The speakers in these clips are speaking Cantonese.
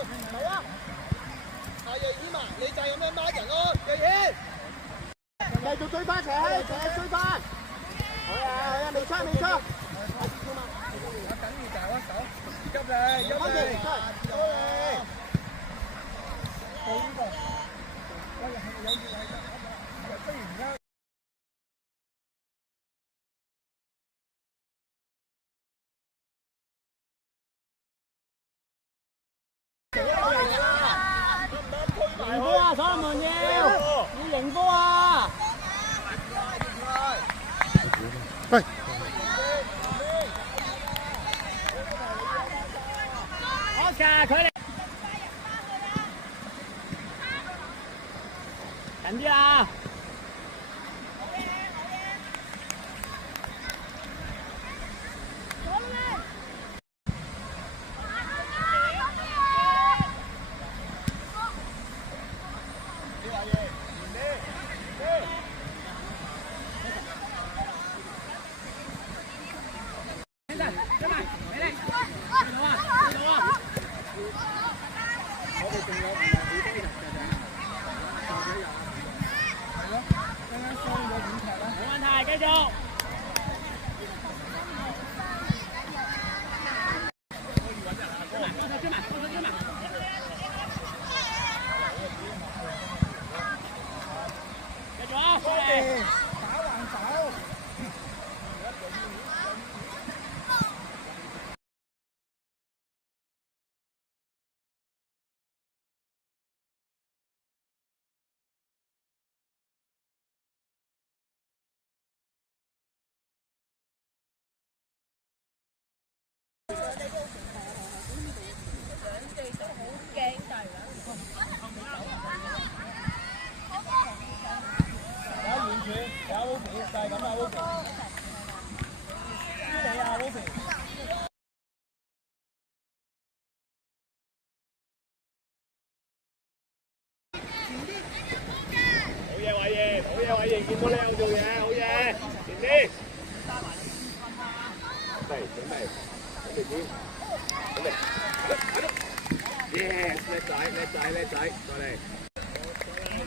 好啊！係瑞謙啊，你就係咁樣孖人咯，瑞謙。繼續追翻，齊喺追翻。好啊，未出未出。我等你就一手，急嚟，急嚟，急嚟。好呢個，我有意位㗎，不如而家。贏波啊！守門要贏波啊！喂。Oscar， 佢哋近啲啊！見到你有做嘢，好嘢，前啲。準備，準備。Yes， 叻仔，過嚟。唔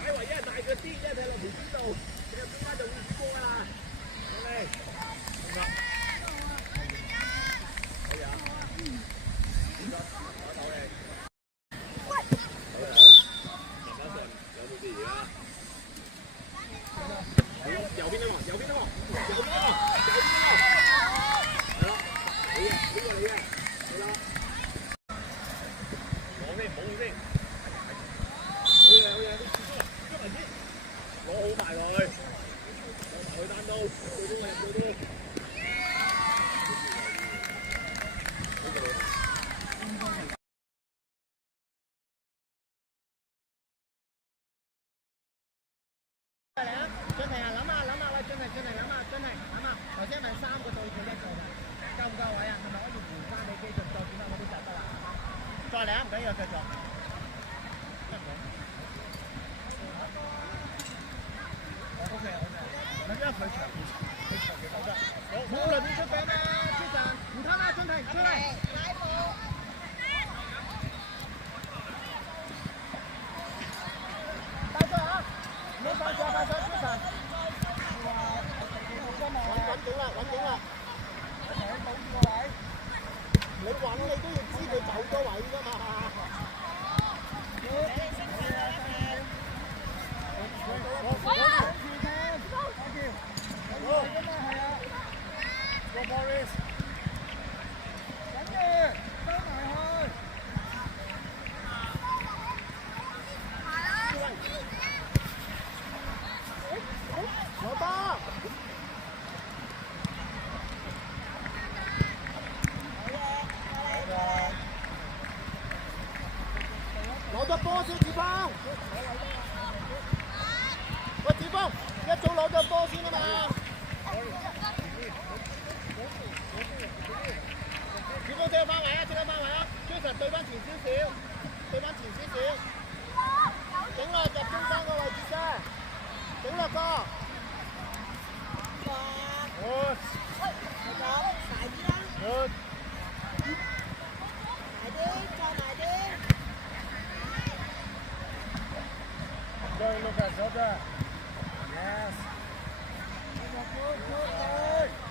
解圍，一大個啲，一睇落條邊度，你入中間就會過啦。過嚟。好呀。右邊啊嘛，係咯，你嘅，呢個你嘅，係啦，冇先，好嘢，捉埋先，攞好埋落去，單刀，最終入到都。頭先咪3個對佢1個嘅，夠唔夠位啊？係咪可以換翻你機再轉翻嗰啲就得啦？再嚟啊！唔緊要，繼續。OK，嗱，因為佢長期走得，冇輪邊出鏡啊！朱晨，唔攤啦，俊廷出嚟。快速啊！唔好快速，朱晨。穩定啦！保住個位，你穩你都要知佢走咗位㗎嘛。攞咗波先，子峰。喂，子峰，一早攞咗波先啊嘛。子峰即刻翻位啊！Jason 對翻前少少，整落入中間個位置啫，整落個。好。大啲啦。Enjoy, Lucas. Well done. Yes.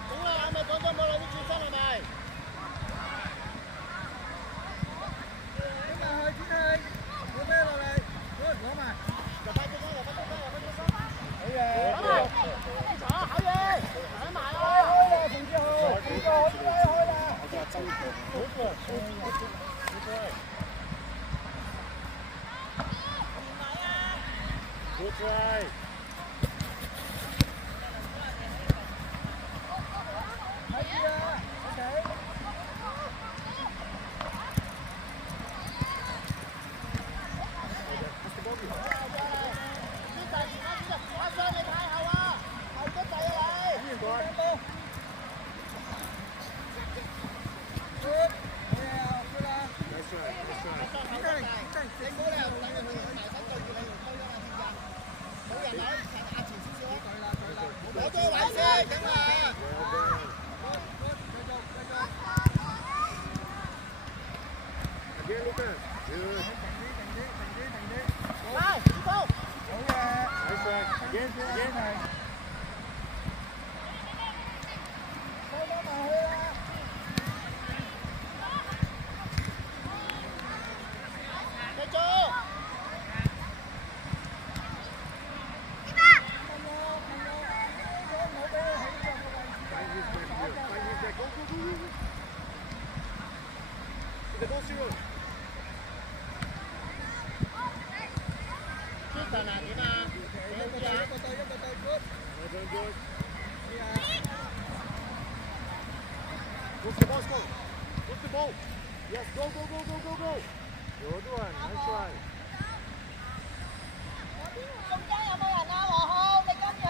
Đúng là anh mày con cho một lần đi chuyển sang là mày. Đúng rồi, hơi, chín hơi. Đưa bê vào đây. Good, đúng mà. Rồi bắt cho nó, bắt cho nó, bắt cho nó. Đấy rồi. Đúng rồi. Sợ hỏi đi. Hỏi mày Hơi, ơi. hơi là, thằng kia hơi. Thằng kia hơi là. Good rồi. Good rồi. Good try. Hay chưa? Okay. Cái tài chỉ nó chỉ là quá sơn lên hai hậu à. Hậu tốt tay ở đây. Good. Yeah, good là. Đánh bố nào, đánh người hỏi mày đánh tôi gì đây rồi tôi ra thiên gia. Bố giờ nói thằng A chỉ xíu xíu. Bố tôi bạn xe chẳng là. Again, Lucas. Good. Này, đi không? Oh yeah. Nice one. Again, again. Nghe chưa? Cái tờ nào vậy mà? Em bây giờ. What's the ball go? What's the ball? Yes, go, go, go, go, go, go. Good one. Nice try. Con trai ở đây là nào bò hô, đây con gì?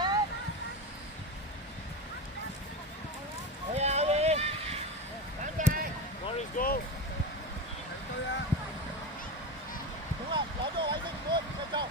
Ôi à, ôi. Đánh đây. Morris, go. Đúng rồi,攞咗位先，good，繼續。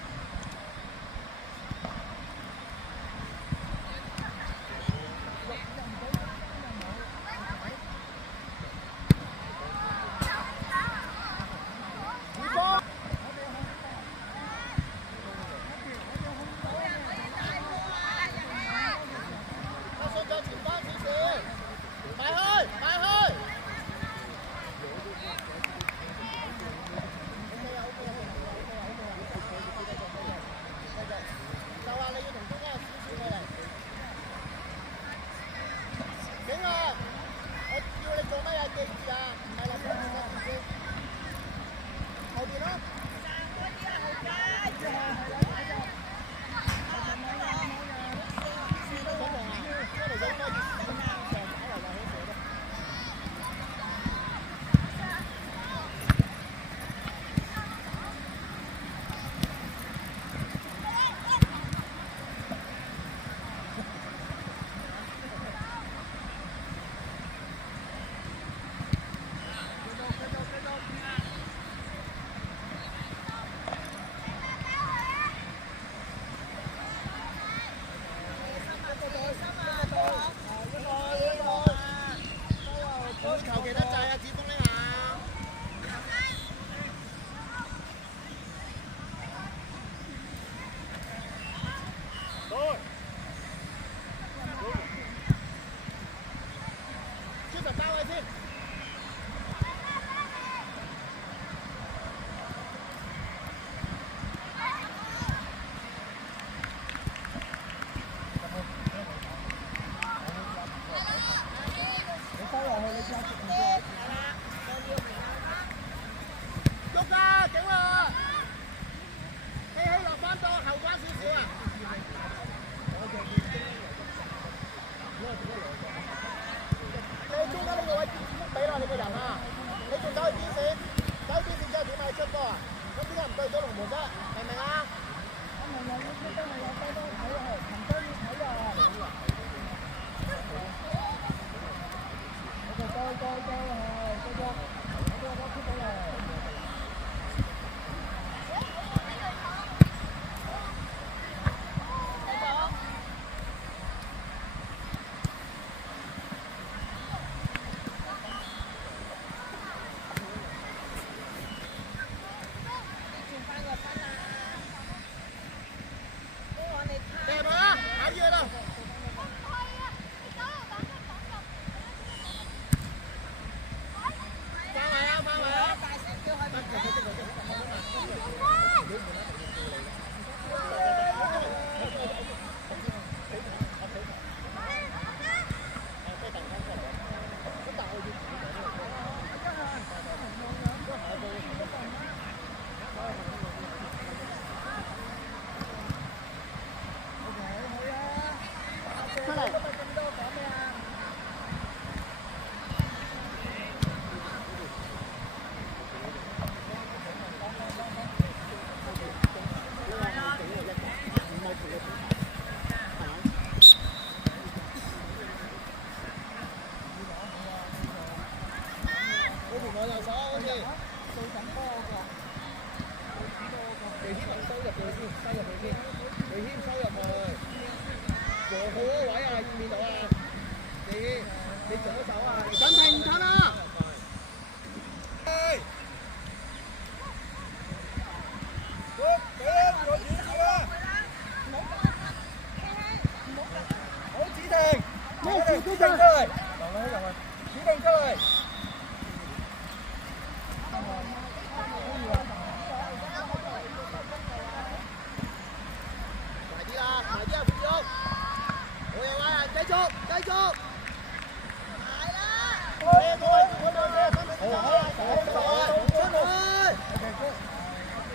繼續，繼續。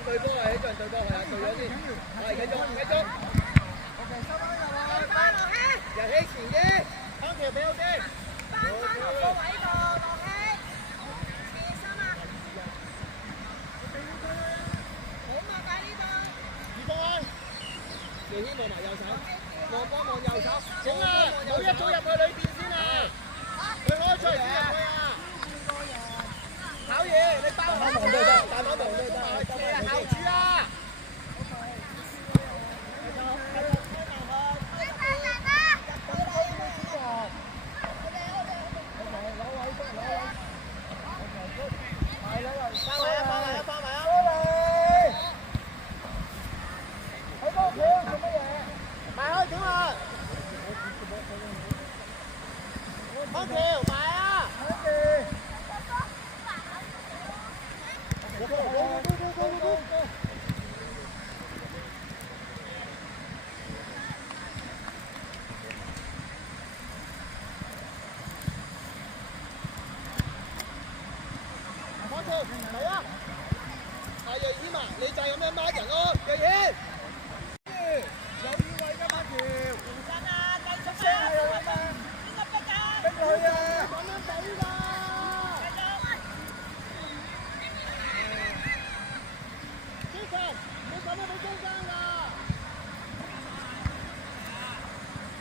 對波係，呢場對波係啊，對咗先。係，繼續，繼續。人起前啲，翻條俾我先。翻落個位度，落氣。起身啊！好嘛，喺呢度。二方安，楊軒望埋右手，望右手。整啊！冇一早入去裏邊先啊！佢開出嚟先入去啊！考嘢，你包好都得，大包都得，考住啊！嚟啊！係睿謙啊，你就係咁樣孖人咯，睿謙。有意位㗎馬條。認真啊，繼續啊！邊個逼啊？逼佢啊！咁樣俾㗎。繼續。先生，你咁樣俾中間㗎。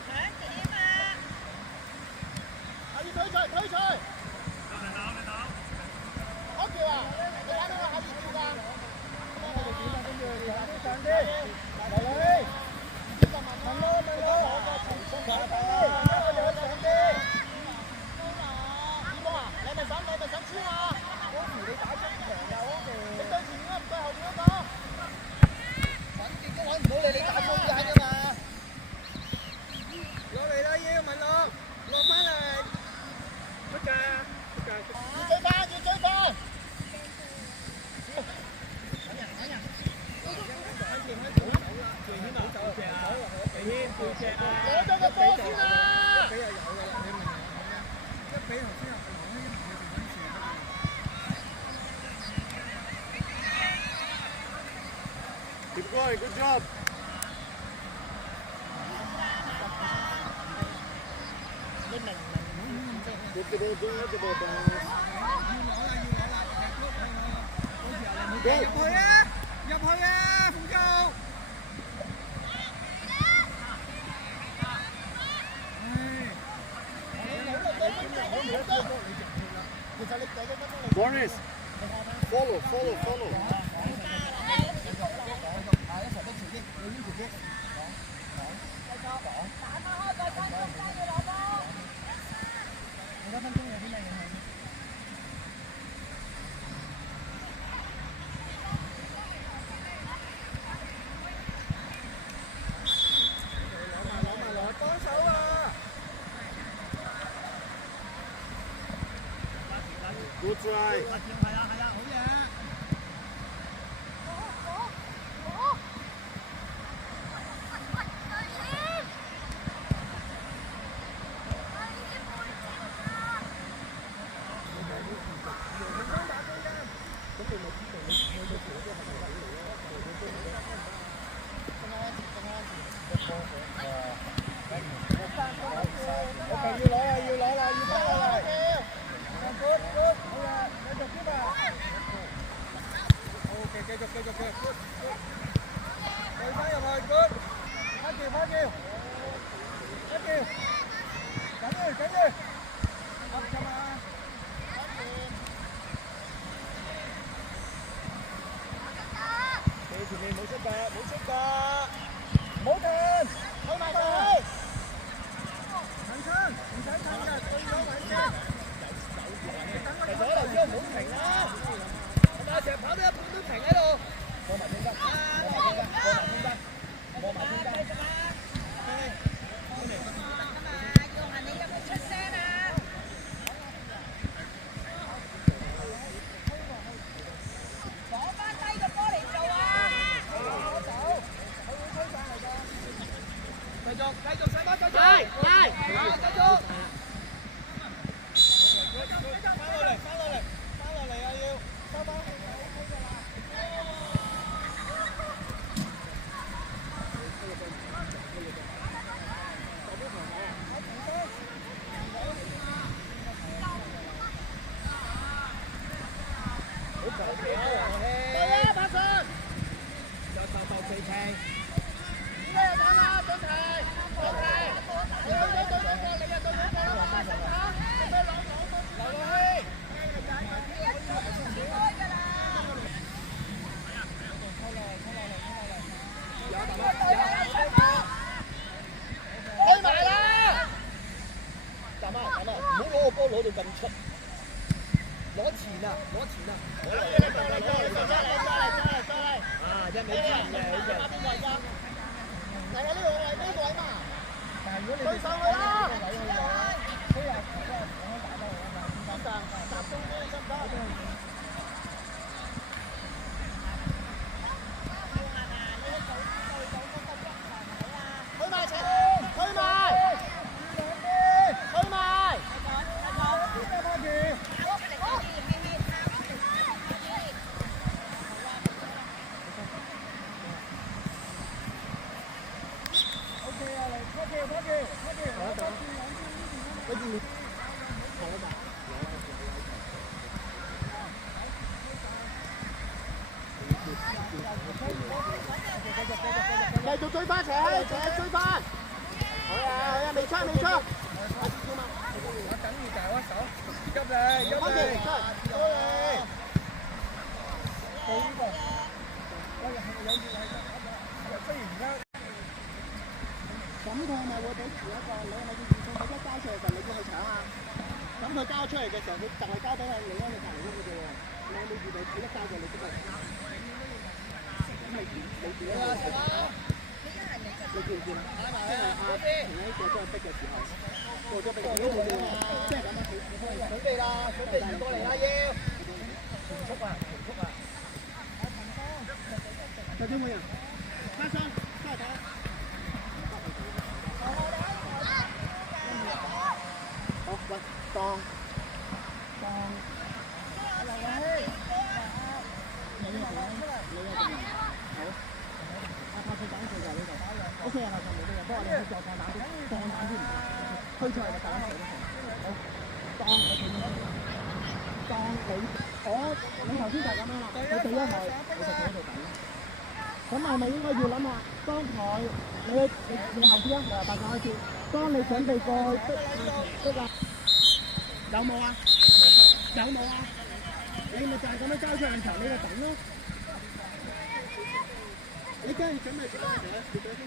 想點啊？係要推出，推出。你睇到我下邊跳㗎，幫我哋點啊？跟住你下啲上啲，嚟嚟，問咯，我個頭上啲，跟住我上啲。志峰啊，你咪想穿啊？嗰時你打中場㗎，嗰時你對前面嗰個唔對後邊嗰個，揾極都揾唔到你，你打中間㗎嘛？落嚟啦，要問落翻嚟，出㗎，要追翻，要追翻。攞咗個波先啦！一比頭先入Keep going, good job. Get the ball, get the ball, guys. 入去啊！入去啊！馮教。Boris, follow. 幫手啊！ Good try. 係啊，好嘢！成日跑得一半都停喺度。過埋中間。繼續上班，繼續。快快！繼續。翻落嚟啊！要收翻。攞到咁出，攞錢啊！攞錢啊！啊！真係冇錢嘅呢隻。嚟啊！呢個位呢個位嘛。但係如果你對上去啦。集中啲得唔得？推埋前，推埋。繼續追翻，扯追翻。好啊，未出。我等你大握手，急嚟，好嚟。咁佢咪會俾住一個你係咪要自信？佢一交出嚟就你要去搶啊！咁佢交出嚟嘅時候，佢就係交俾你喺你隔離嗰個啫喎。你有冇預備？佢一交就你即刻。咁你見啊？你見唔見啊？即係阿平喺過咗逼嘅時候，過咗逼幾多秒？即係咁啊！準備啦，準備移過嚟啦，要全速啊！就點會啊？翻身，翻嚟打。好，喂，當。O K 啊，就冇咩嘢，不過你要再放膽啲，推出去就大家睇得好。當你頭先就係咁樣啦，你對一佢，你就喺度等。咁係咪應該要諗下，當佢你後邊啊，大家開始，當你準備過去逼啊，有冇啊？你咪就係咁樣交出眼球，你就等咯。你梗係準備幾多時咧？幾多先？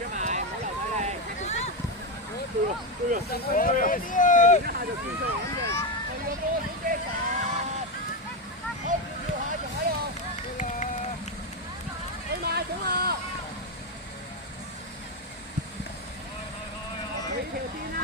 張埋，唔好流體力。對啊，對啊，一下就轉數咁嘅。係個波小姐實，好跳下仲喺度，對啦，去埋整啦！你條邊啦！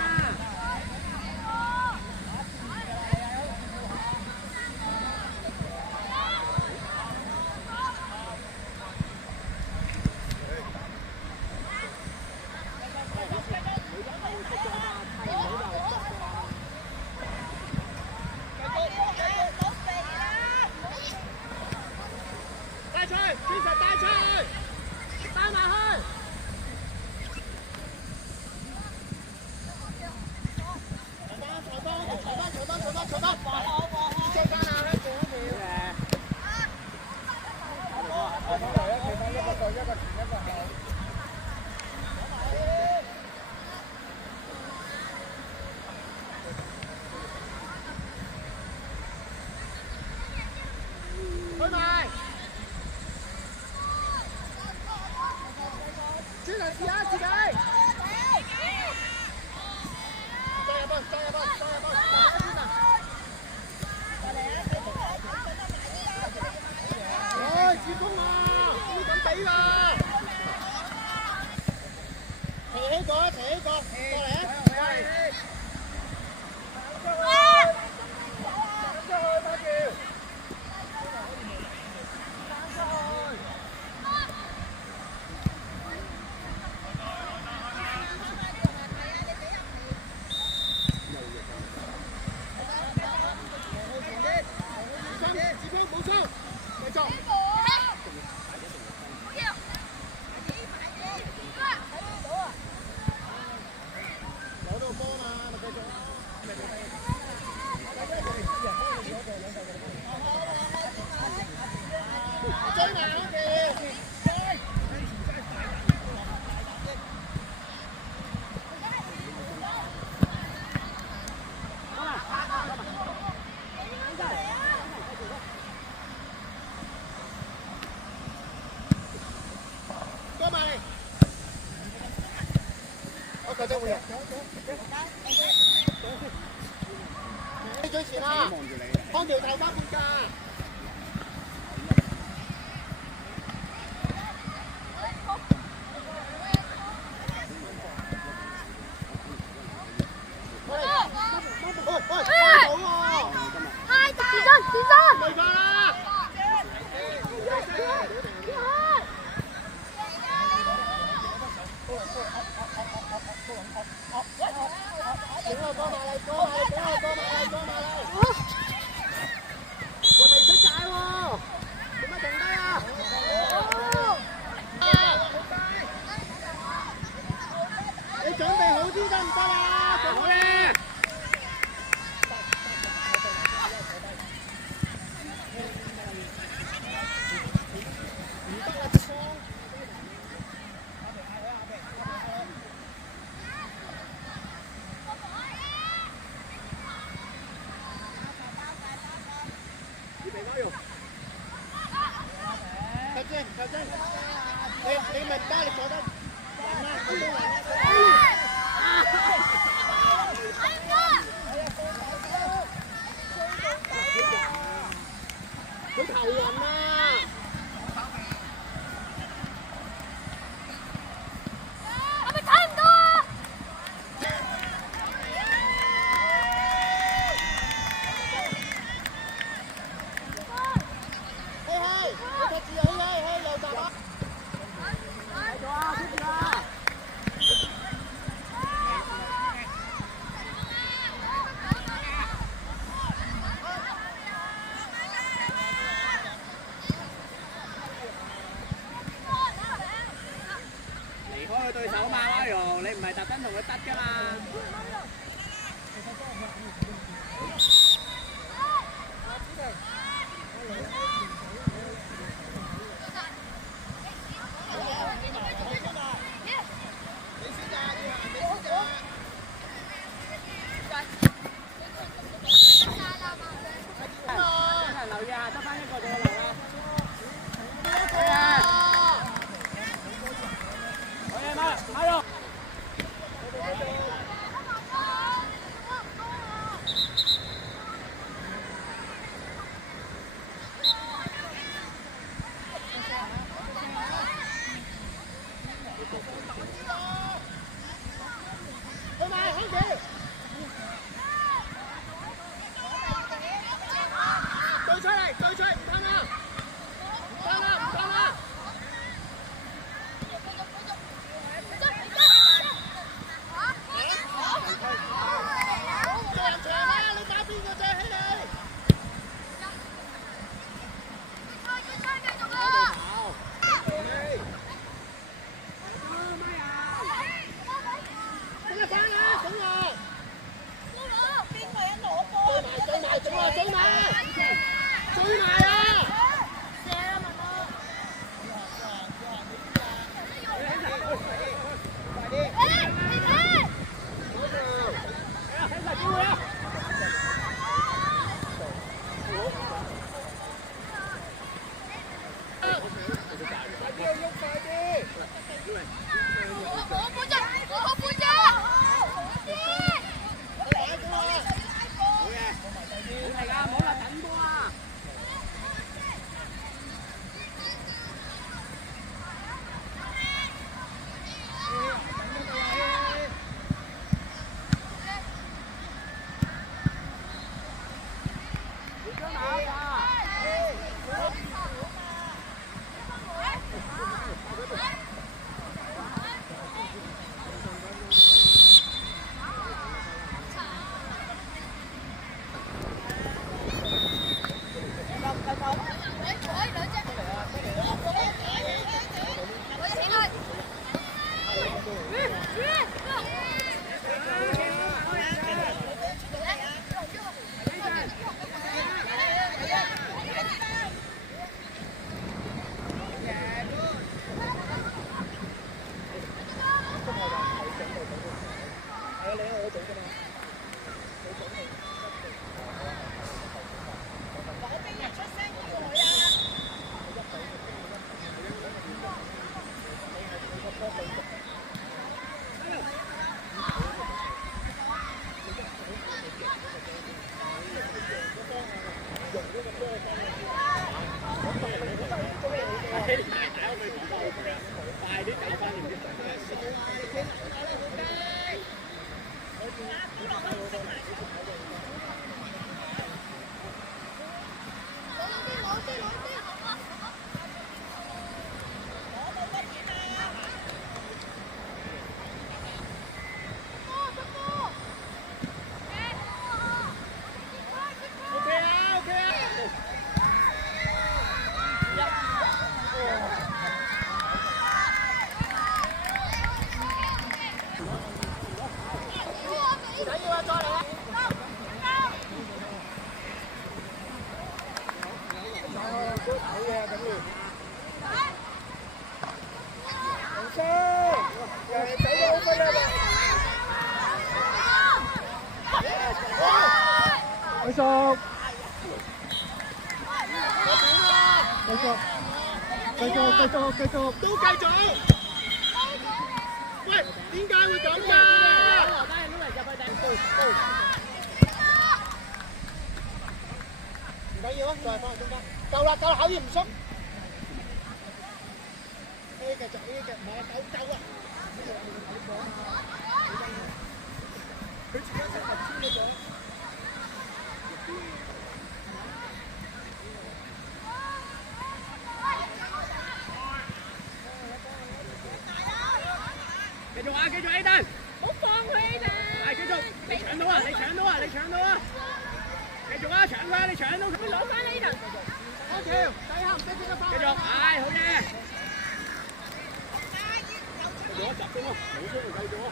帶出去，轉實帶出去，帶埋去。坐翻，追翻啊！一條。企翻一個對一個前一個後。去埋。轉嚟試下自己。再入波！哎，主攻啊！要咁俾啦！齊起個，過嚟啊！佢真會入。你最前啦，康條頭翻半價。你明白你覺得？佢頭暈啊！係咪睇唔到啊？你睇住啊！右閘啊！睇咗啊！睇住啊！離開佢對手嘛，威龍，你唔係特登同佢得㗎嘛。留意下，得翻一個就留啦。好嘢，媽！係咯。繼續，都繼續。喂，點解會咁㗎？唔緊要啊，再翻去中間。夠啦，口要唔縮。A 繼續 A 嘅，唔係夠啊！佢自己成日穿嗰種。繼續 A 單，唔好放佢 A 單。係繼續，你搶到啊！你搶到啊！你搶到啊！繼續啊！搶佢，你搶到佢攞翻 A 單。好條，第下唔使即刻翻。繼續，係好嘢。繼續啊！集中啊！冇中就繼續啊！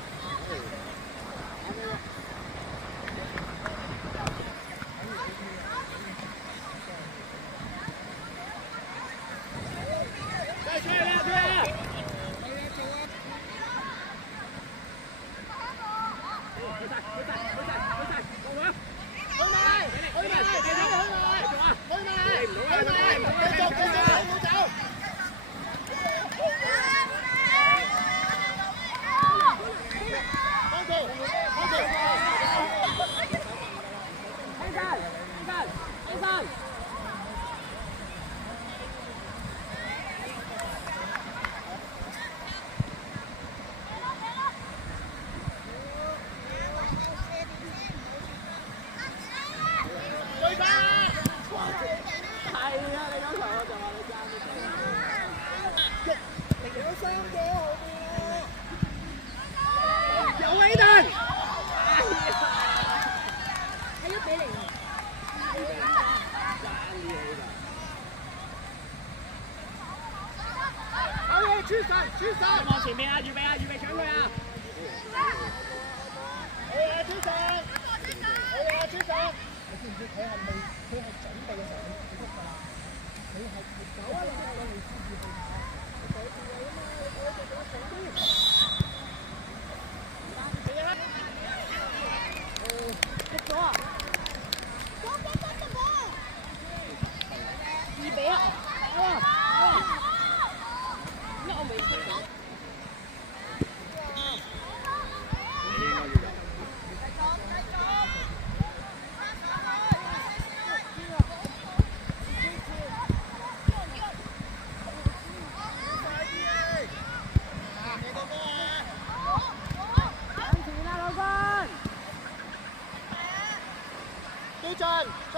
再出嚟啦！出嚟啦！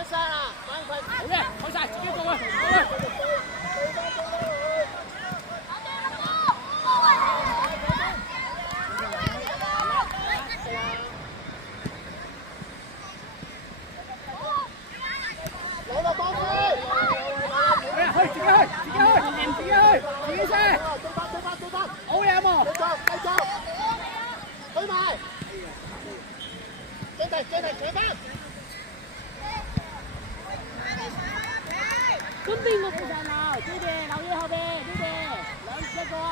聲啊！快快！好嘅，開晒，自己過去，過去。攞落幫佢。去，自己去，自己去，連自己去，自己射。對翻。好嘢喎！繼續，推埋。轉題，搶翻。咁邊個負責鬧？你哋留意後邊，你哋一個啊！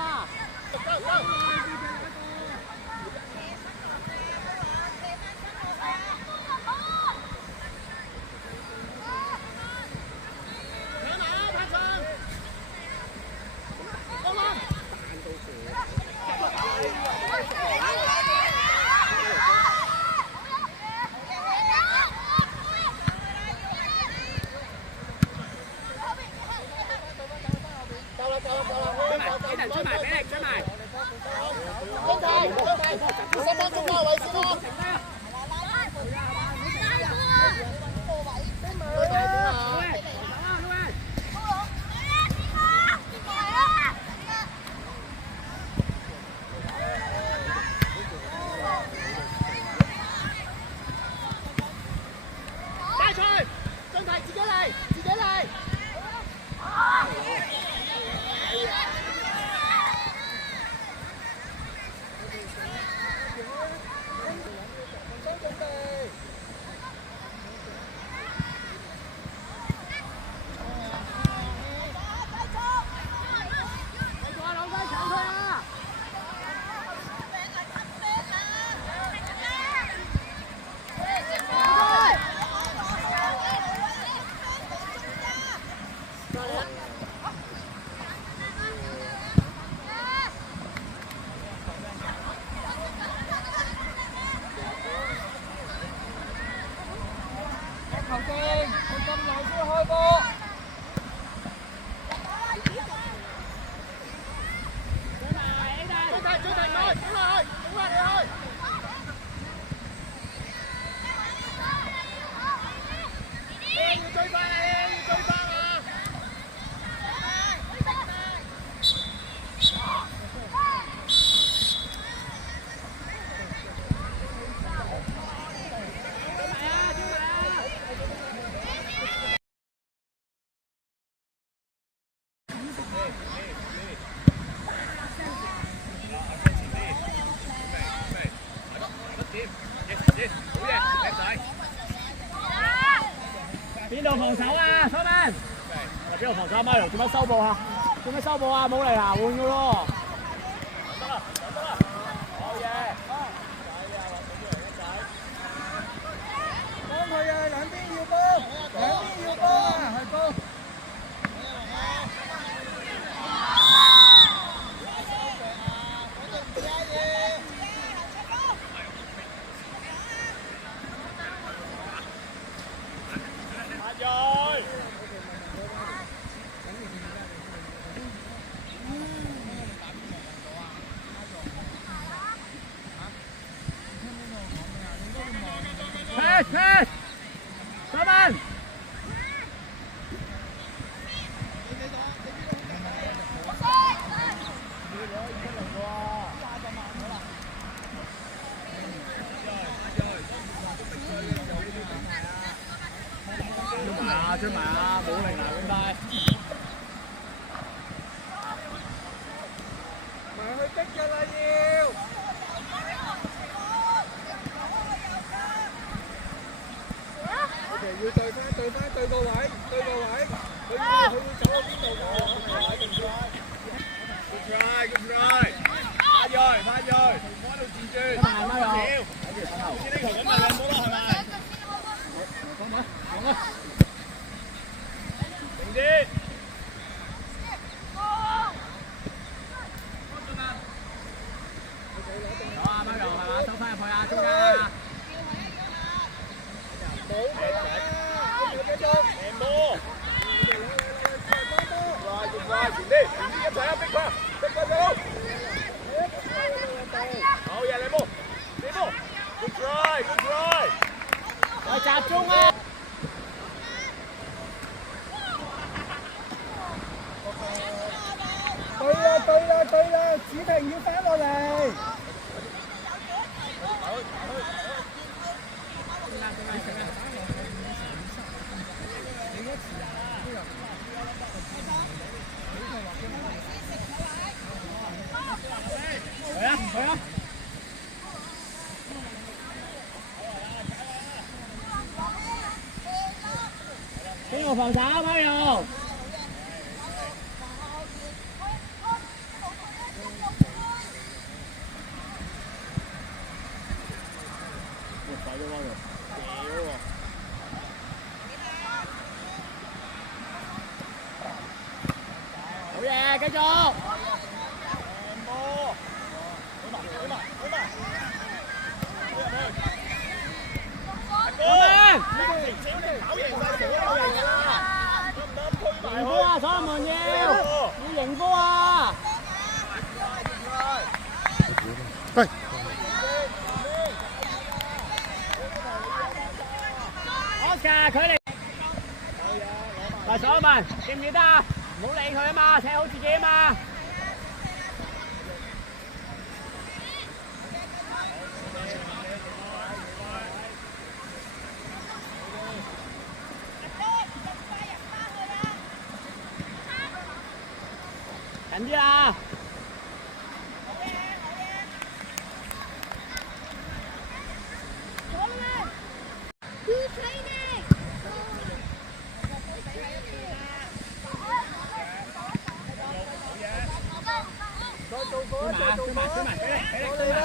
邊度防守啊，收班！邊度防守啊，Mario？做乜收步啊？做乜收步啊？冇嚟啊，換㗎咯！得啦，好嘢！幫佢啊，兩邊要幫，係幫。Pass，收班。追埋啊！冇力啦，咁快。埋去逼㗎啦要。要對個位，佢要走到邊度㗎？Good try，快鋭，喺度自轉，少，好似呢球咁咪兩波咯，係咪？講啊，定啲。好啊，Mario係嘛？收翻入去啊，中間啊！繼續，贏波！前啲一齊啊！逼佢走！好嘢，你波！Good try！喂，集中啊！定要翻落嚟。去啊去啊！邊個防守？Mario。好嘢，繼續。迎波啊！所有門要迎波啊！喂。Oscar， 距離。嗱，所有門記唔記得啊？唔好理佢啊嘛，睇好自己啊嘛。近啲啦！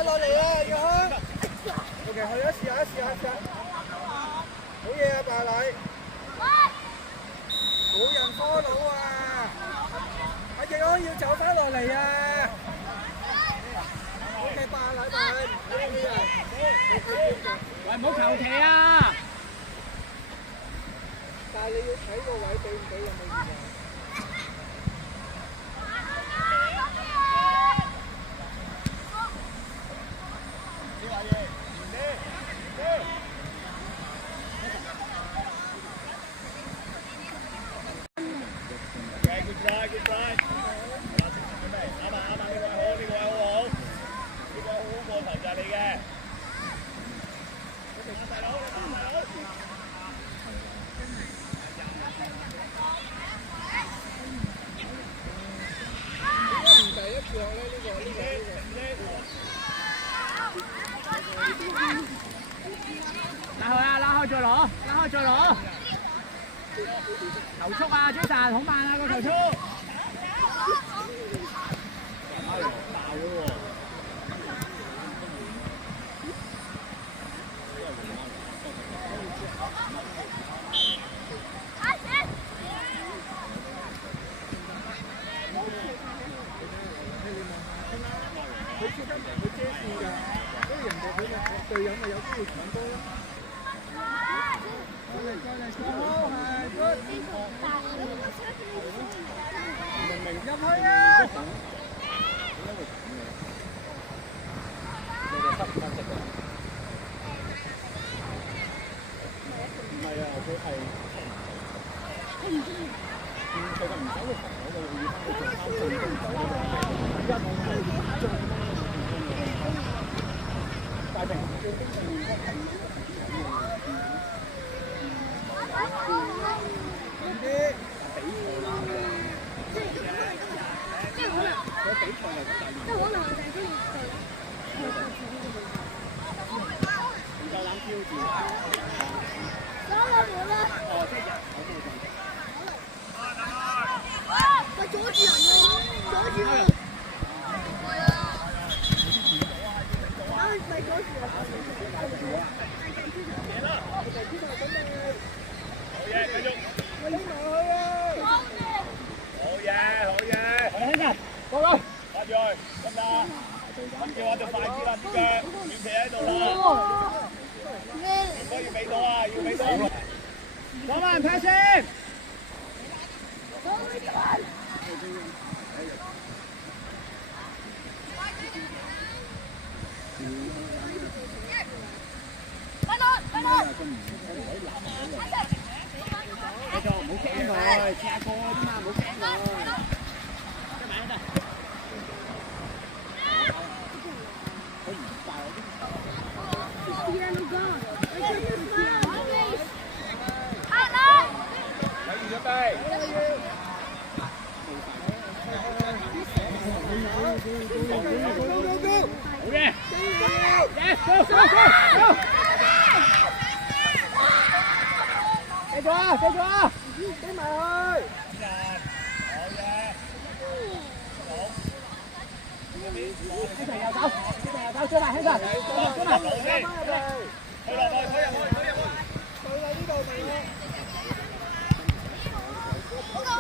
落嚟啦，要開。OK， 去啊，試下。好嘢啊，大禮。冇人科到啊！阿奕安要走翻落嚟啊 ！OK， 霸禮。喂，唔好求其啊！但係你要睇個位俾唔俾有冇意見？拉開再攞，球速啊 ，Jason 好慢啊個球速。隊友咪有機會搶波咯。明入去啊！唔係啊，佢係佢唔中意，佢就唔想去防嗰個，要翻去做三進攻手嗰個。而家我係做大平最經常面嗰係。好嘅，yes，go go go，繼續啊，繼續啊，飛埋去。希神又走，希神又走，追埋希神，追埋。推落去，推入去，推入去。對啦，呢度咪咯。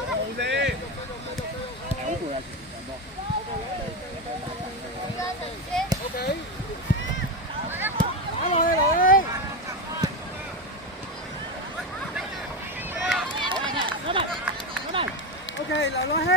冇事。OK。打落去，劉英。OK， 劉樂希。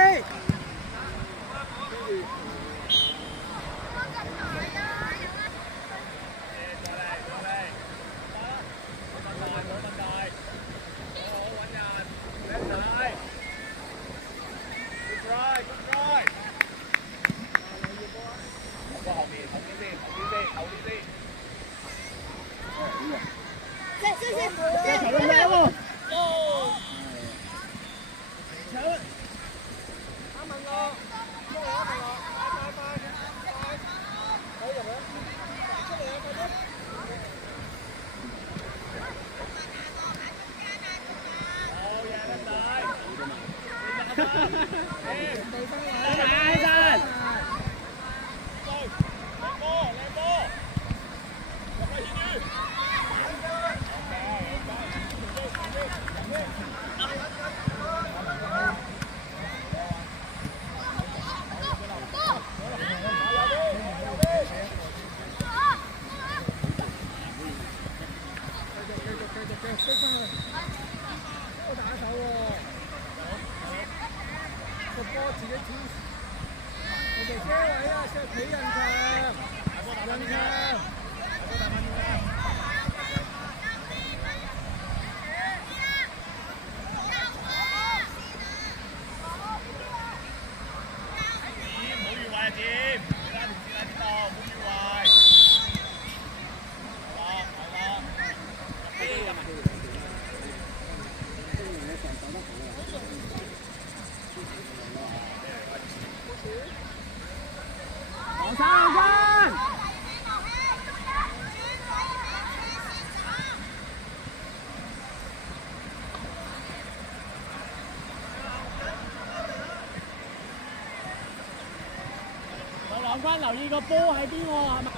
梁君留意個波喺邊喎，係咪？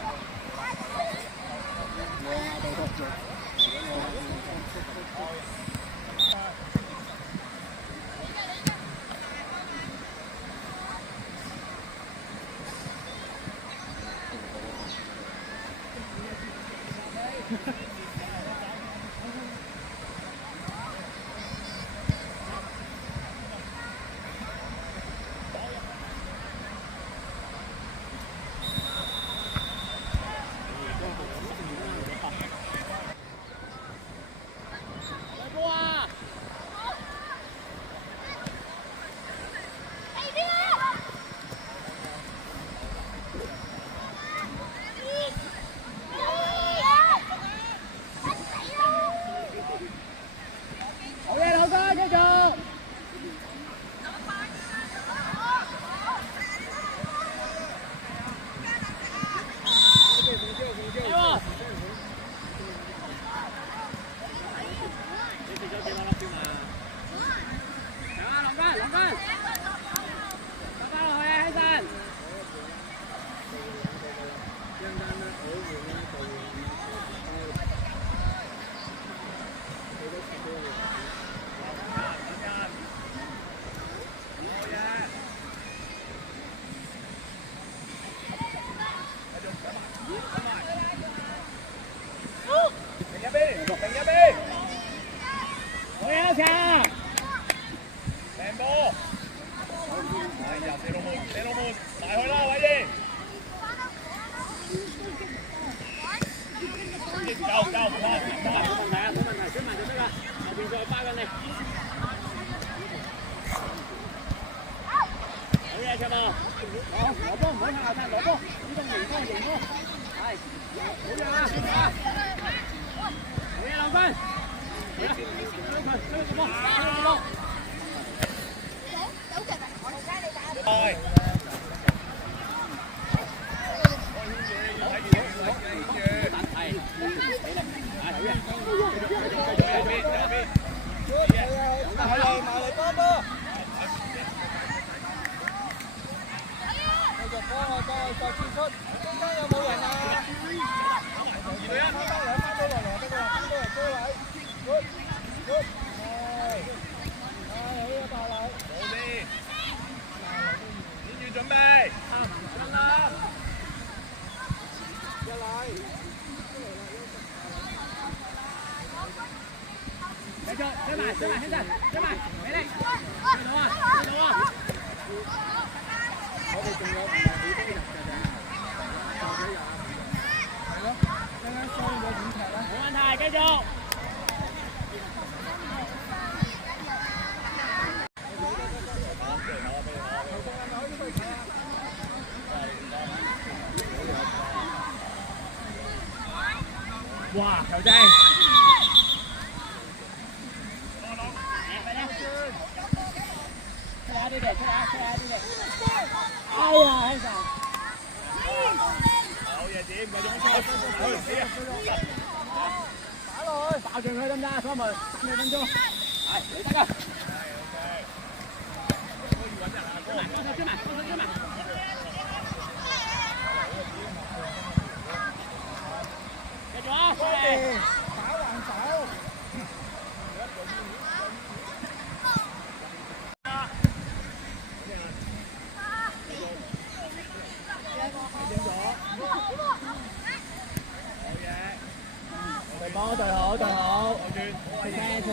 繼續追埋，追埋，起身，追埋，俾力，追到啊，追到啊！我哋仲有唔係好多人㗎咋，就幾人？係咯，啱啱傷咗點踢咧？冇問題，繼續。哇，球精！出下啲嘅，出下啲嘅。哎呀，喺度。好嘢，點？繼續開，死啊！打落去，爆進佢得唔得？開門，3分鐘。係，你得㗎。追埋，追埋。繼續啊！過嚟。打還手。幫隊好，隊好。出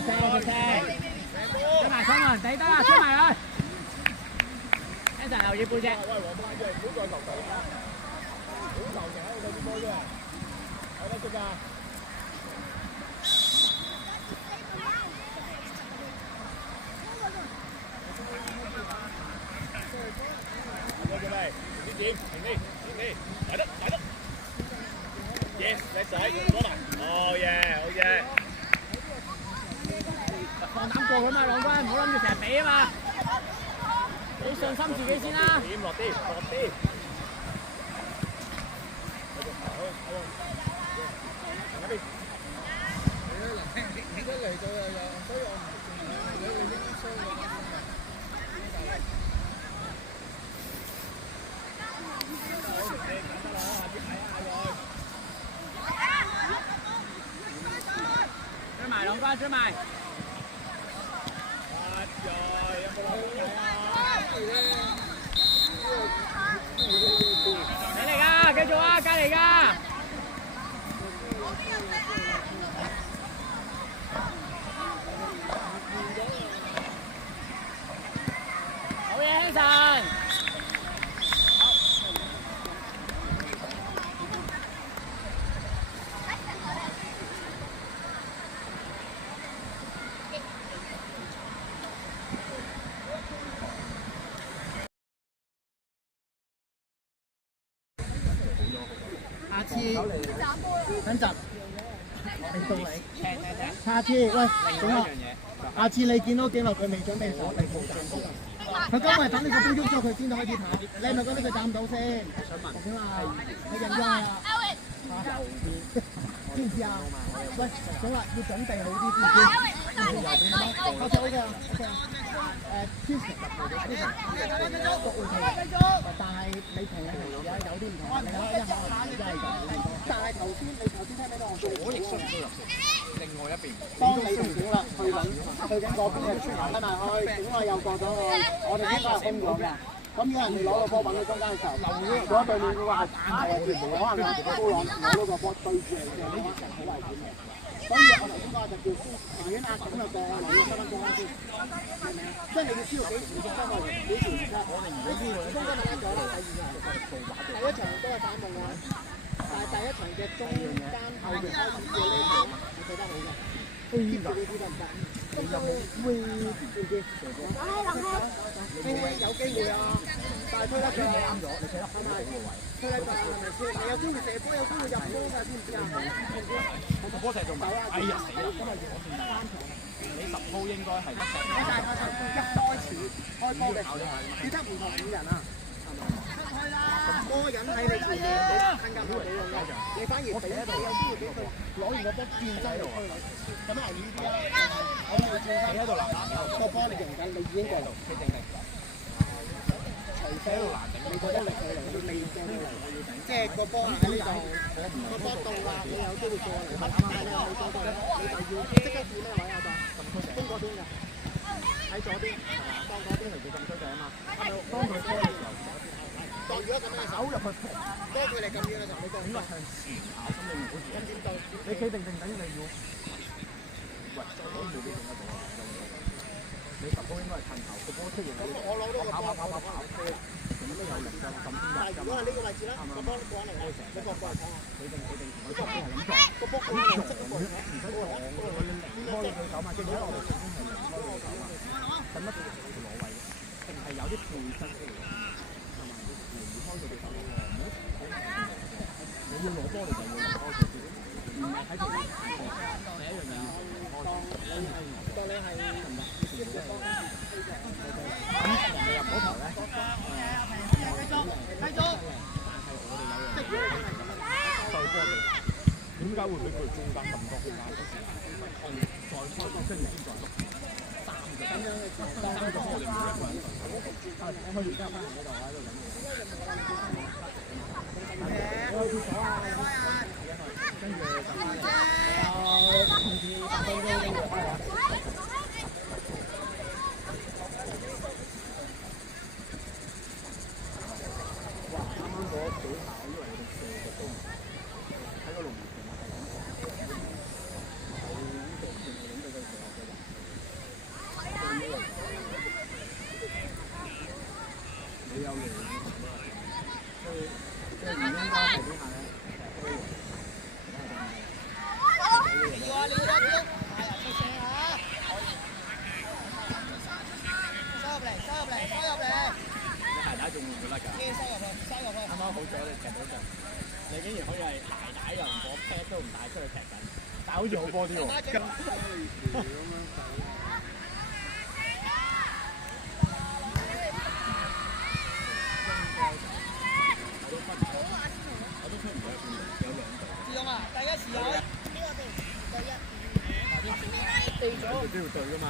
聲。追埋開門，抵得啦，追埋佢。一陣留意背脊。喂，黃夢姐，唔好再投球啦！好投成喺度對啲波啫，睇得識㗎。過咗嚟，呢點？停呢，嚟得。Yes， 叻仔，攞埋。好嘢。放膽過佢嘛，兩軍，唔好諗住成日俾啊嘛。你信心自己先啦。點落啲。一嚟到又，所以我唔你應該傷咗。追埋兩關，追埋。你嚟㗎，繼續啊，隔離㗎。好嘢，興神。下次等陣，嚟到你。下次喂，景樂，下次你見到景樂佢未準備手，你冇站到。佢今日等你個杯喐咗，佢先至開始跑。你係咪覺得佢站唔到先？景樂，你認真啊？知唔知啊？喂，景樂要準備好啲先先。右邊啦，我走嘅，OK。之前但係你同你平時有啲唔同，你可以一口真係但係頭先聽咩講？左翼需唔需要入線？另外一邊。當你同景樂去緊嗰邊嘅出埋去，景樂又過咗去，我哋應該係 M 咗嘅。咁如果人哋攞個波揾到中間嘅時候，如果對面嘅話係全部可能係高朗攞到個波對住嚟嘅，呢啲係好危險嘅。所以我頭先講就叫寧願壓緊個過，寧願收翻中間先，係咪啊？即係你要知道幾時收翻嚟，幾時唔收。你中間咪一咗啦，第一場都係反夢啊，但係第一場嘅中間後邊開始嘅呢場，你做得好嘅。keep 住呢啲得唔得？會知唔知？會有機會啊！但係推得佢啱咗，你睇得係咪？推得佢係咪先？你有機會射波，有機會入波㗎，知唔知啊？個波射中唔係，哎呀死啦！今日我算3場，你10鋪應該係得。但係一開始開波嘅時候，只得唔同5人啊，係咪？多人喺你前面，你更加冇用嘅，你反而俾一度有機會俾佢攞完個波轉身嚟推你，咁危險啲啊！我哋轉身喺度攔個波你贏緊，你已經過度，佢定力。除非你覺得力佢嚟，你未正佢嚟，即係個波喺呢度，個波到啦，你有機會過嚟，但係你未過到咧，你就要即刻轉咩位啊？就中嗰邊嘅，喺左邊，當嗰邊嚟做禁區嘅啊嘛。當佢波嘅時候，當如果咁樣嘅時候，多距離咁遠嘅時候，你就應該向前跑，咁你唔好跟點到。你企定等於你要，喂，我冇必定得到。你十波應該係趁頭，個波出現，我攞到個波，跑，咁都有力㗎，咁先入。但係如果係呢個位置咧，個波過嚟咧，你個過嚟睇下，企定，個波係咁撞，個波過嚟唔使過嚟，唔使過嚟，開佢走嘛，記住喺我哋正經係離開佢走嘛，使乜佢攞位？定係有啲背身出嚟？係咪？離開佢哋走喎，你要攞波你就要離開佢先，唔係喺度第一樣嘢要離開。當你係得唔得？咁人哋入嗰頭咧，繼續。但係我哋有人受波嘅，點解會俾佢中間咁多空間？再開跟住先再碌3個波，我哋每一個人。我可以而家翻嚟呢度喺度諗嘢。我去廁所啊！跟住就翻嚟。同時8分鐘跟住開啦。你竟然可以係鞋帶又唔攞 pad 都唔帶出去踢緊，但好似好波啲喎。志勇啊，第一時有。對咗。佢哋都要對㗎嘛。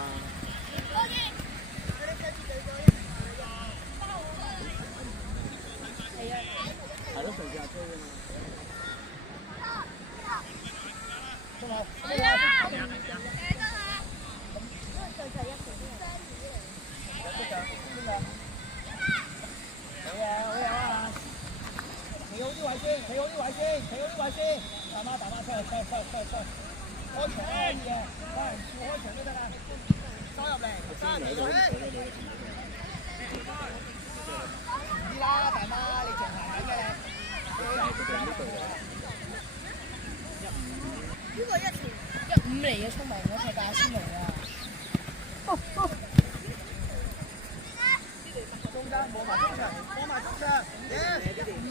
係咯，上次阿追㗎嘛。企好啲位先，大媽出去，開場可以嘅，開場都得啦，收入嚟，唔知啦，大媽你仲行緊嘅呢個15嚟嘅出嚟，我睇大先嚟啊！中間摸埋中場，15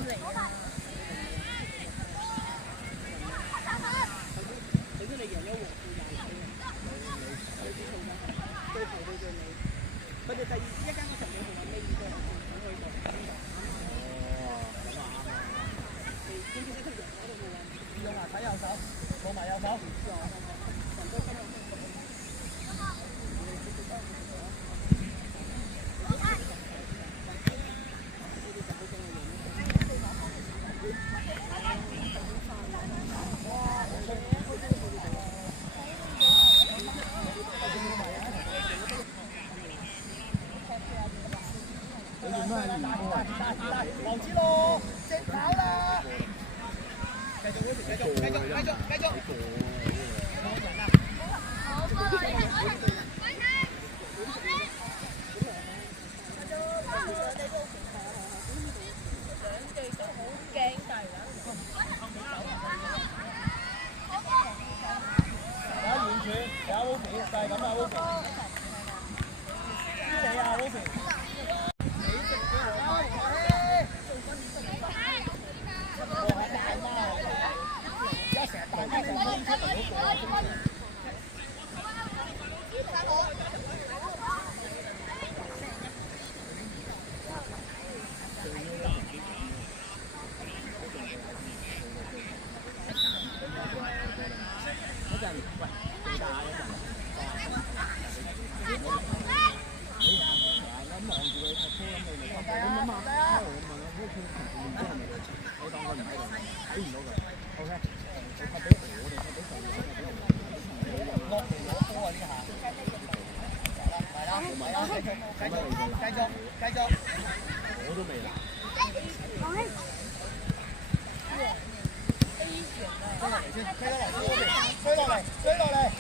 嚟啊！佢哋第一間嗰場你同我尾二個人上去就用下睇右手，攞埋右手。黃子樂，直跑啦！繼續。繼續。我都未嚟。追落嚟，追落嚟。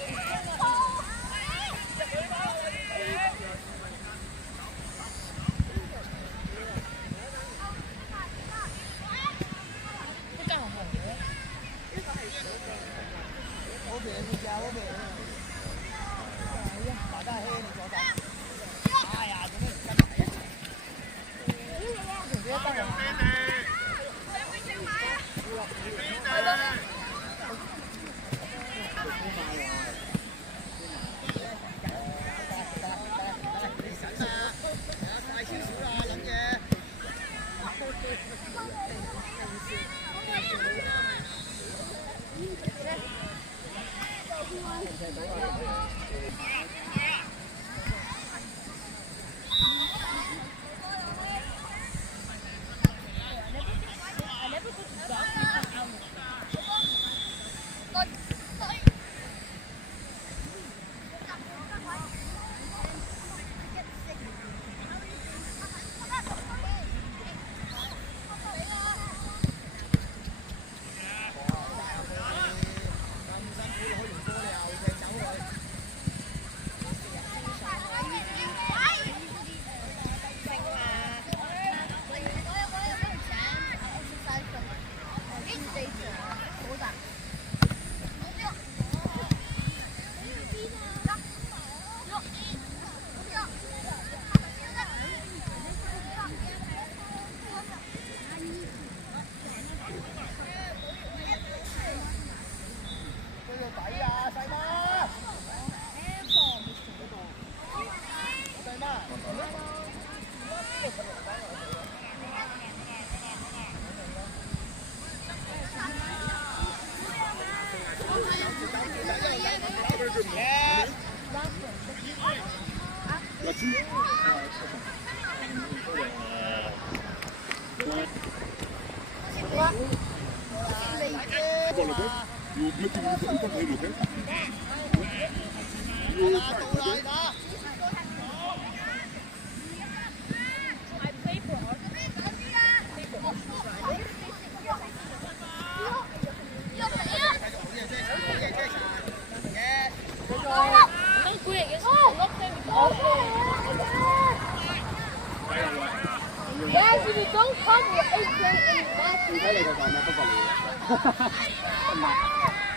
Yes, if you don't come, you're 8 players in that. 睇你個講咩？不過你唔係，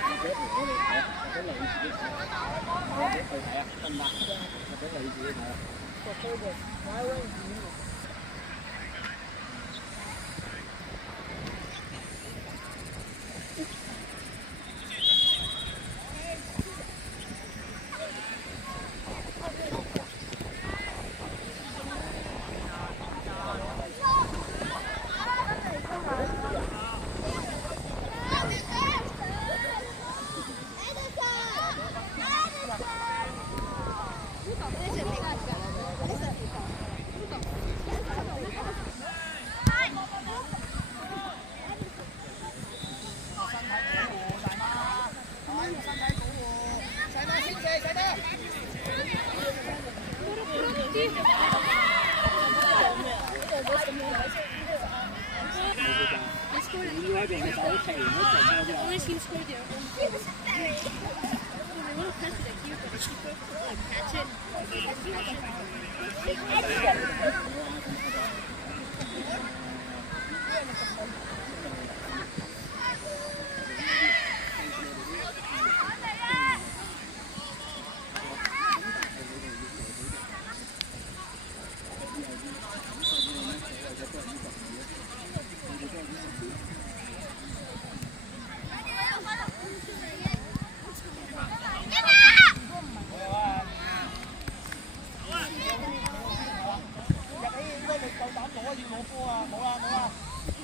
或者我哋睇啊，或者你自己睇啊，或者佢睇啊，得唔得？或者你自己睇啊。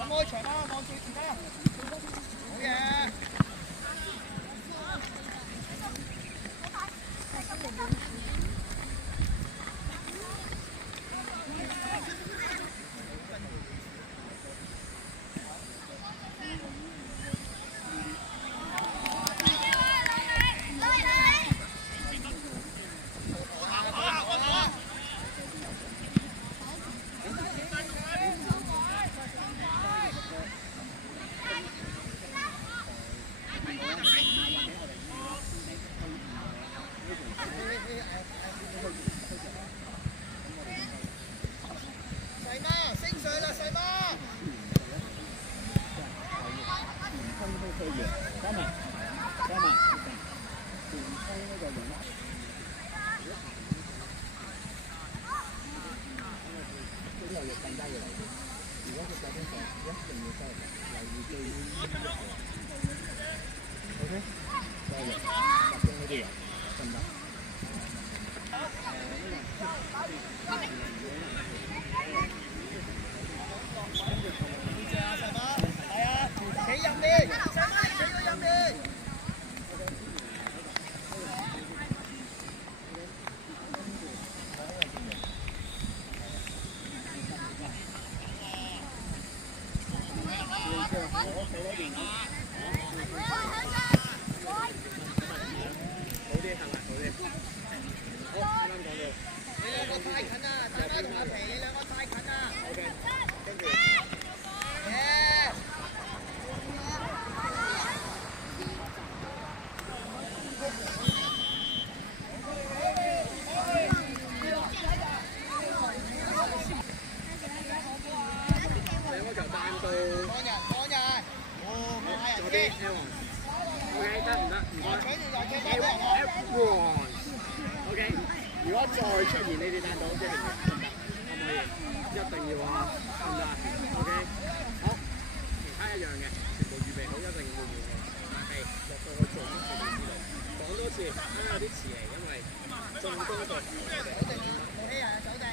開場啦！收埋，收埋，前鋒呢個型。呢個要更加要留意。如果佢走邊上，一定要收，留意最OK， 收嘅，集中呢啲人，得唔得？企入面，上翻嚟企到入面。如果再出現呢啲單刀，即係可唔可以？一定要啊，得唔得 ？OK， 好，其他一樣嘅，全部預備好，一定要換嘅。係落到去做乜事都知道。講多次，因為有啲遲嚟，因為進攻隊冇氣人，走定。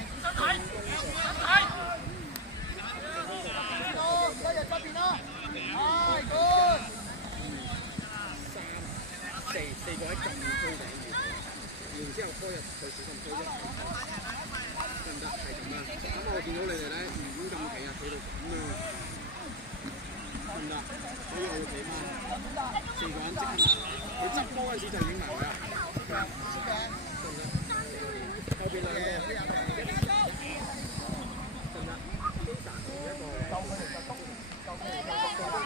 多日不變啦。係 good。四個喺禁區頂住。然之後拖入去小禁區啫，得唔得？係咁啦。咁我見到你哋咧，唔敢咁企啊，企到咁樣，得唔得？所以我要企翻。4個人即刻埋，佢執波嗰陣時就已經埋啦。得唔得？後邊兩個，得唔得？基神同一個救佢嚟就東，救佢嚟就東。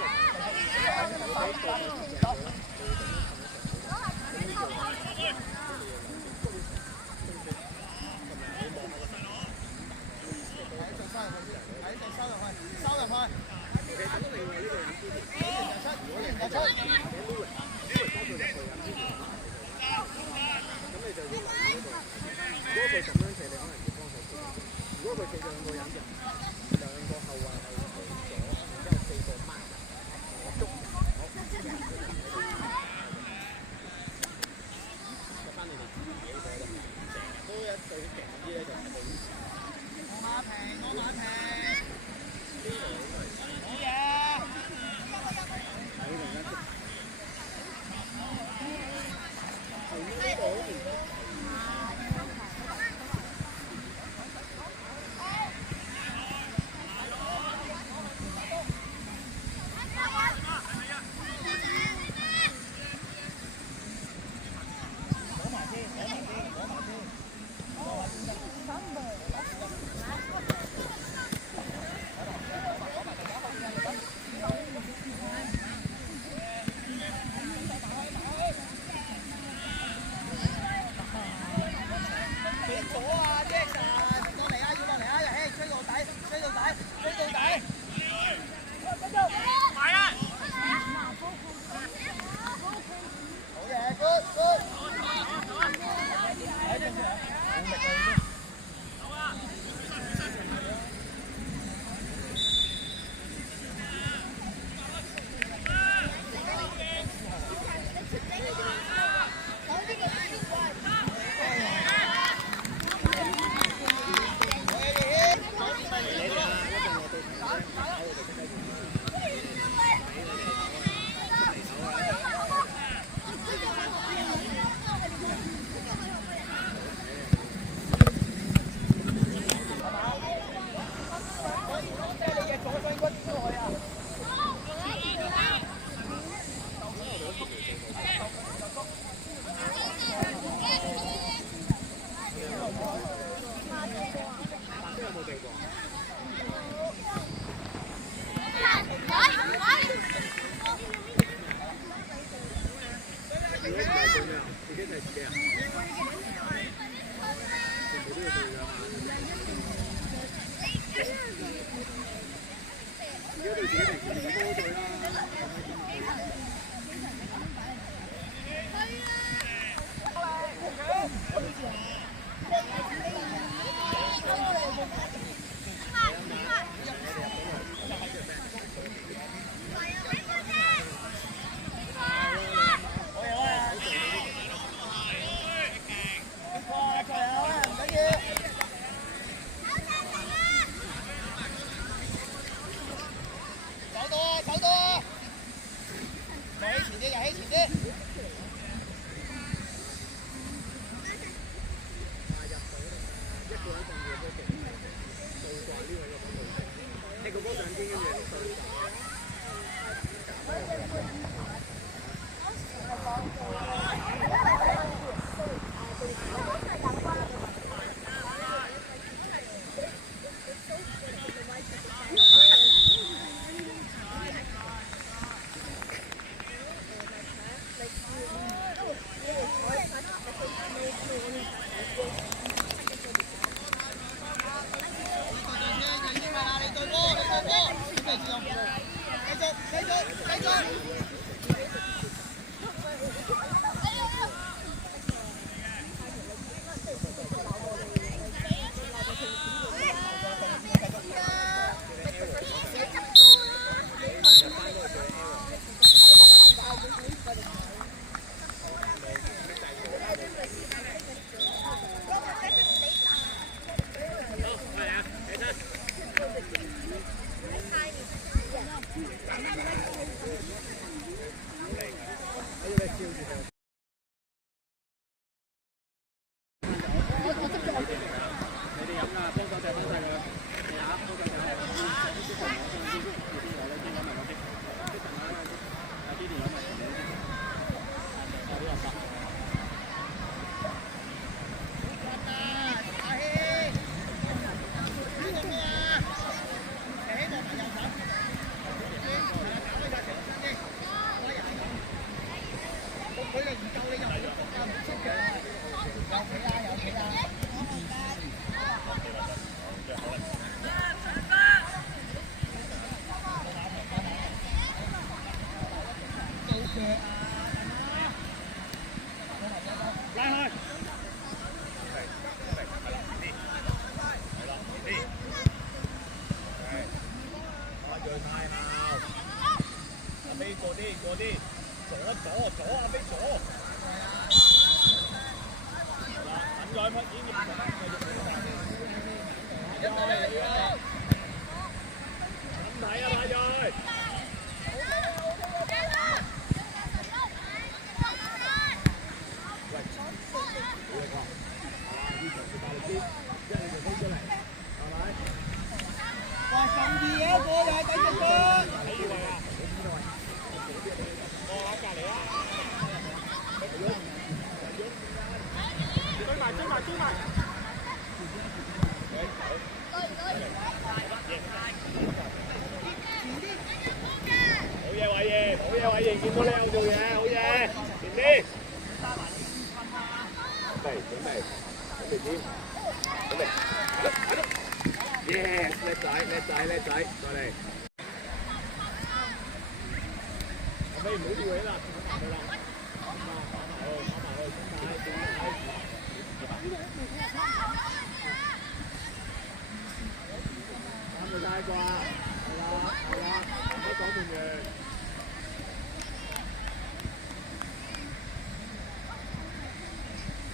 啲，又起前啲。你個波上天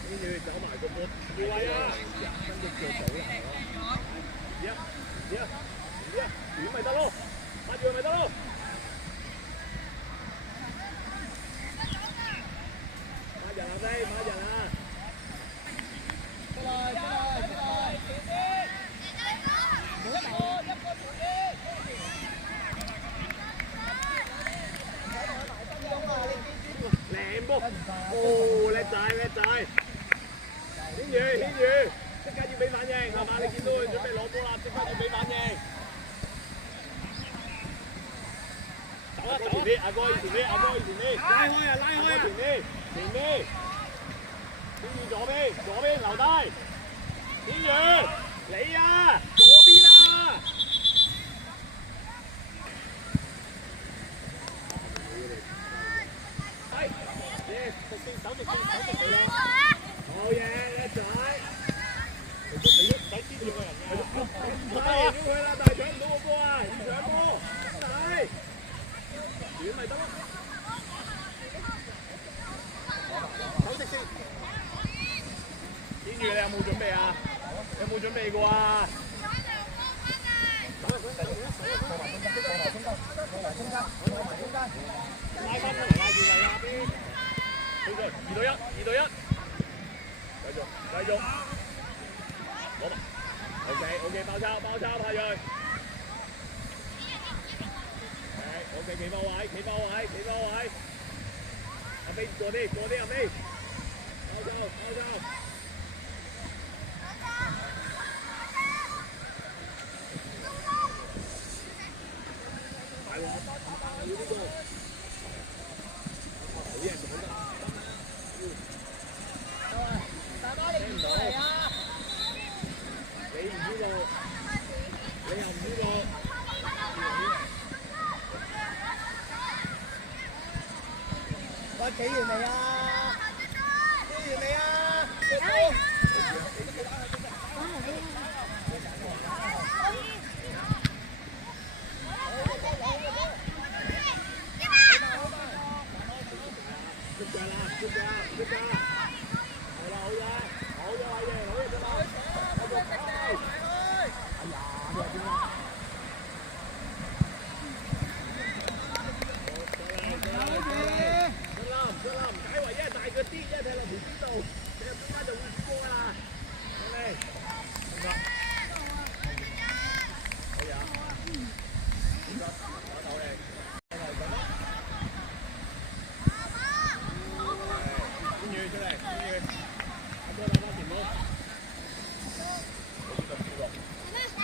跟住你對打。拉翻出嚟啦，見你啦。交叉下鋭。OK， 企翻位，企翻位，企翻位。阿飛過啲，過啲阿飛。交叉，交叉。快喎！要呢個。好嘢，講得。大媽你唔出嚟啊！你唔知道，你又唔知道。喂，企完未啊？企完未啊？出腳啦，出腳，出腳。係啦，好嘢，好嘢，偉爺，好嘢啫嘛。繼續跑。哎呀，你話點啊？得啦，唔解圍啫，大個啲，一睇落條邊度，你入中間就會過啦。好嚟，唔該。可以啊。唔該，打頭嚟。跟住出嚟，跟住，阿哥打翻前鋒。好到，好到。慢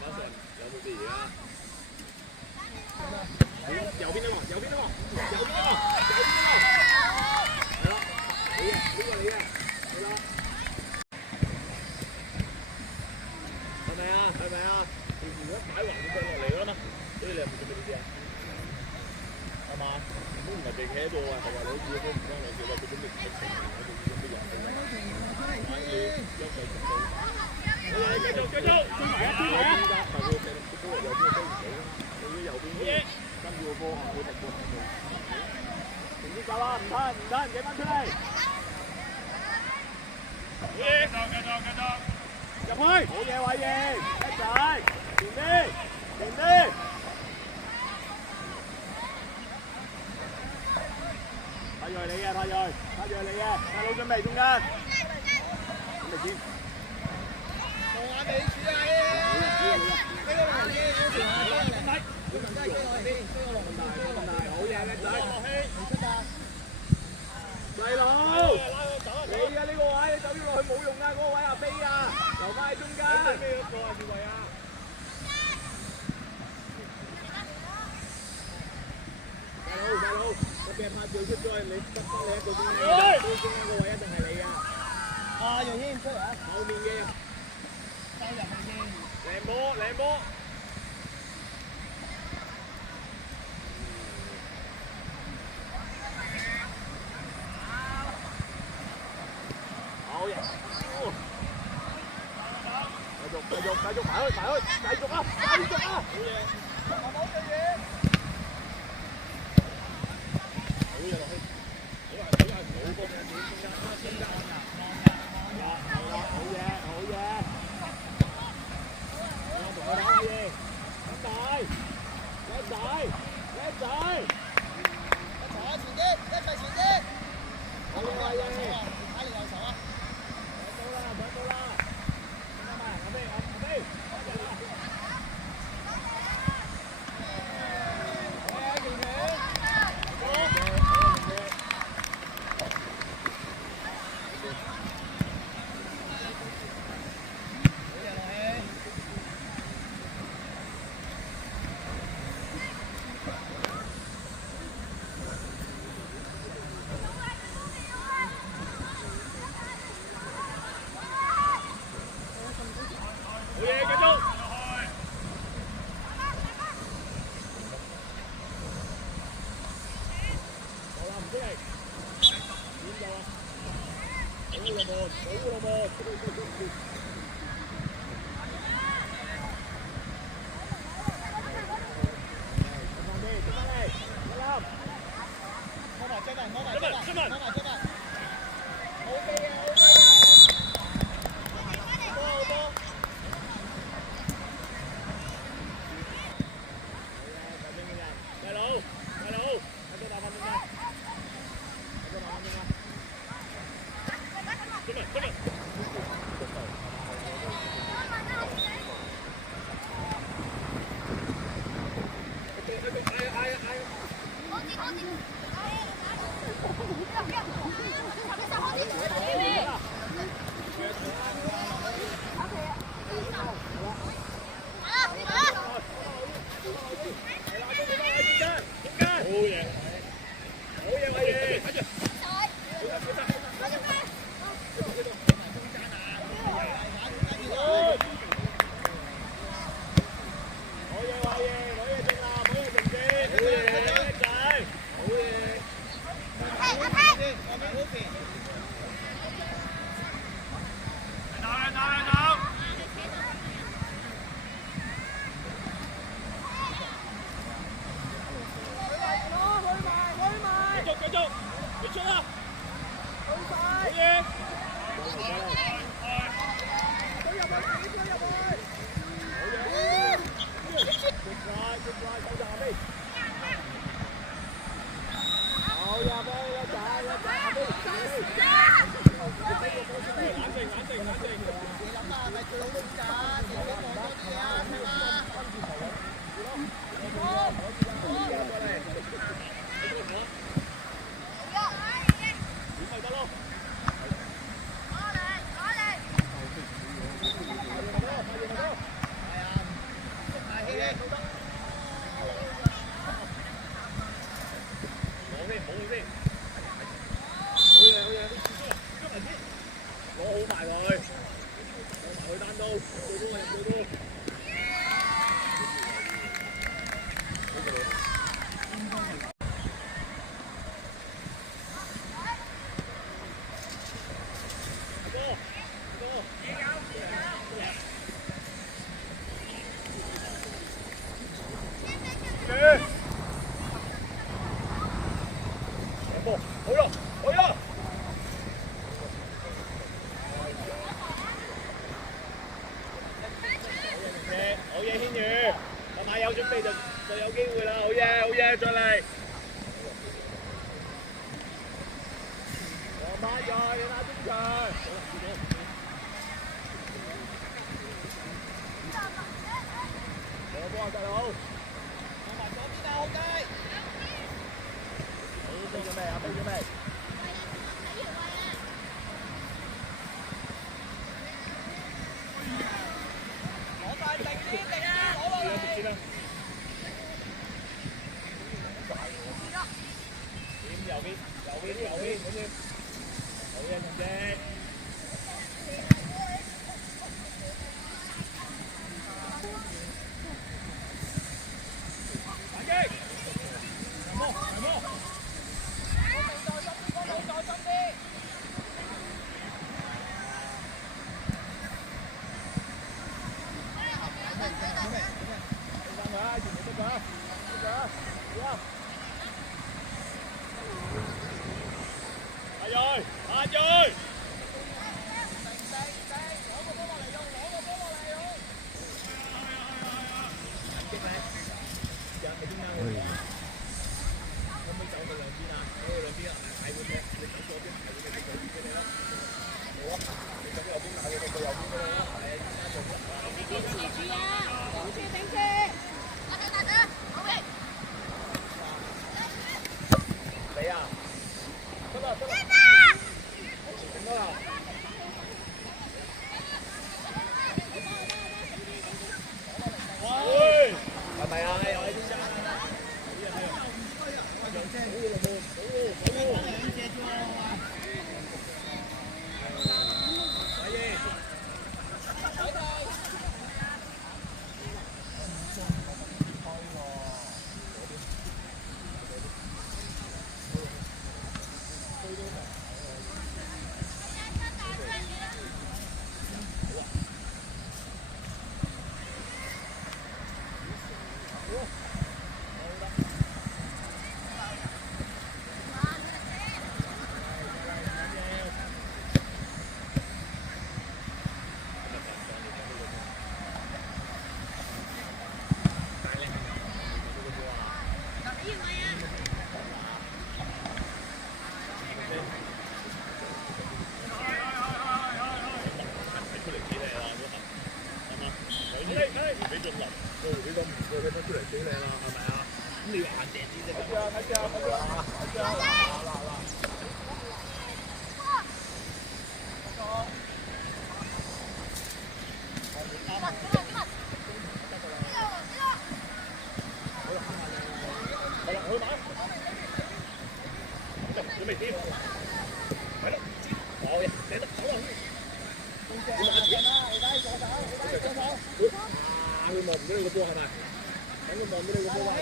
慢上，有冇事啊？右邊啊嘛，右邊啊嘛，右邊啊嘛，右邊啊嘛，係啦，你嘅，呢個你嘅，係啦，係咪啊？係咪啊？如果擺橫就腳落嚟啦嘛，所以你係唔做咩意思啊？係嘛？都唔係地企喺度啊，係話你好似都唔關兩條，話佢準備出城，喺度準備人嚟啦，買你優勢程度，好啦，繼續，追埋啊，追埋啊！但係佢成日都右邊追唔到啦，佢右邊跟住個波行會突破行動，停啲走啦，唔得，企翻出嚟，好嘢，繼續，入去，好嘢，偉爺，一齊，前啲，派鋭你嘅，派鋭你嘅，大佬準備中間，準備先。望眼尾處啊！呢個環境要條下波嚟，要文低追落去，追落文大，好嘢，叻仔，唔出㗎。細佬，你啊呢個位，你走咗落去冇用啊，嗰個位阿飛啊，留翻喺中間。咩嗰個啊，小偉啊？大佬，我俾人拍掉出咗去，你得翻你一個中間，中間個位一定係你啊！啊，楊英出嚟啊！後面嘅，收入去先。靚波。好嘢！繼續埋去，繼續啊！好嘢！好嘢落去，好啊！冇波嘅，中間啊！係啦，好嘢！我同佢打嘢，叻仔！一齊前啲，一齊前啲。好嘢！睇你右手啊！上到啦！阿飛，好你要硬淨啲啫。睇住啊！睇住啊！睇住啊！準備添，係咯，好嘅，你得好啊！佢望唔到你個波係咪？等佢望到你個波啊！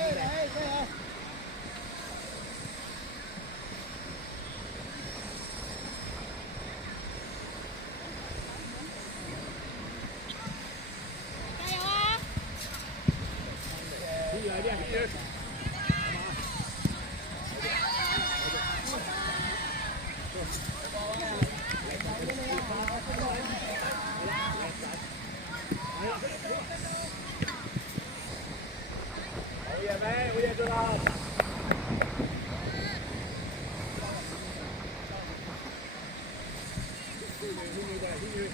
邊度啊？顯宇，